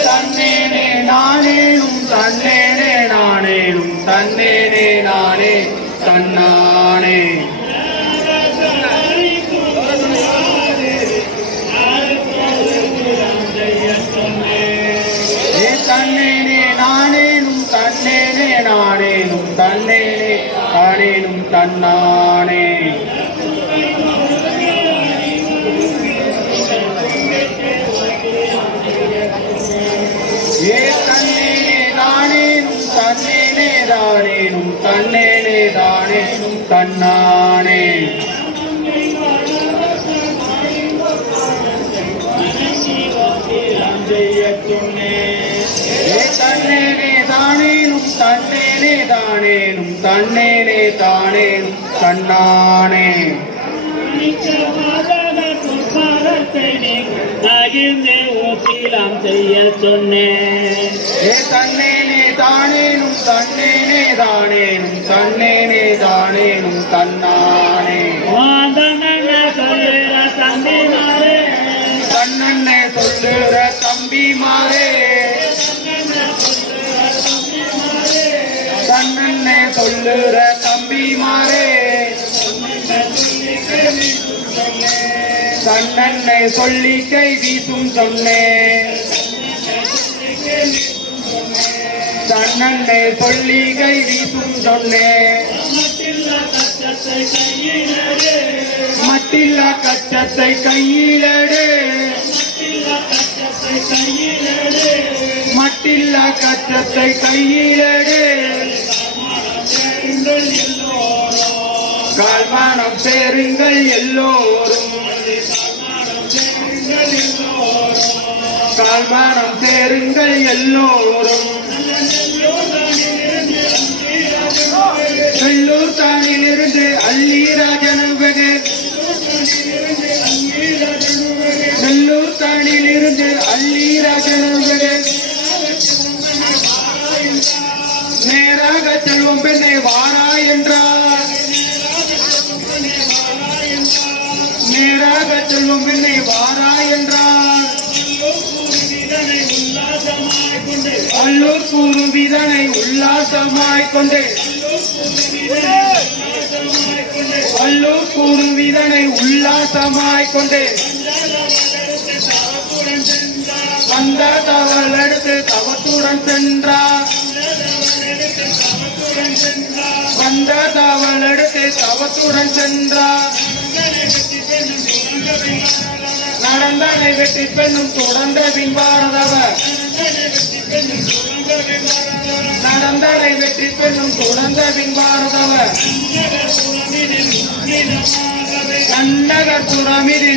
தன்னேனே நானேனும் தன்னேனே நானேனும் தன்னேனே நானே தன்னானே தன்னேனே நானேனும் தன்னேனே நானேனும் தன்னேனே நானேனும் தன்னானே தன்னேனே தானேனும் தன்னேனே தானேனும் தன்னேனே தானேனும் தன்னானே தன்னேனே தானேனும் தன்னேனே தானேனும் தன்னேனே தானேனும் தன்னானே செய்ய சொன்னேன் தன்னேனே தானேனும் தன்னேனே தானேனும் தன்னேனே தானேனும் தன்னானே தன்னே சொல்லுற தம்பிமாரே தன்னே சொல்லுற தம்பிமாரே தன்னே சொல்லி கை வீசும் சொன்னேன் தன்னே சொல்லி கை வீசும் சொன்னேன் மட்டில்லா கச்சத்தை கையிலடு மட்டில்லா கச்சத்தை கையிலடு கால்மானம் சேருங்கள் எல்லோரும் கால்மானம் சேருங்கள் எல்லோரும் வெள்ளூர் தானிலிருந்து அல்லீராஜனுவகு வெள்ளூர் தானிலிருந்து அல்லீராஜனுவகு நேராக செல்வம் பெண்ணை வாரா என்றார் நேராக செல்வம் பெண்ணை வாரா என்றார் அல்லூர் கூறும் விதனை உல்லாசமாய் கொண்டு அல்லூர் கூறும் விதனை உல்லாசமாய் கொண்டு வந்த தவள் எடுத்து தவத்துடன் சென்றார் வந்த தவள் எடுத்து தவத்துடன் சென்றார் நடந்தனை வெற்றி பெண்ணும் தொடர்ந்த பின்பாரதவர் நடந்தனை வெற்றி பெண்ணும் தொடர்ந்த பின்பாரதவர் நன்னகர் புறமிதில்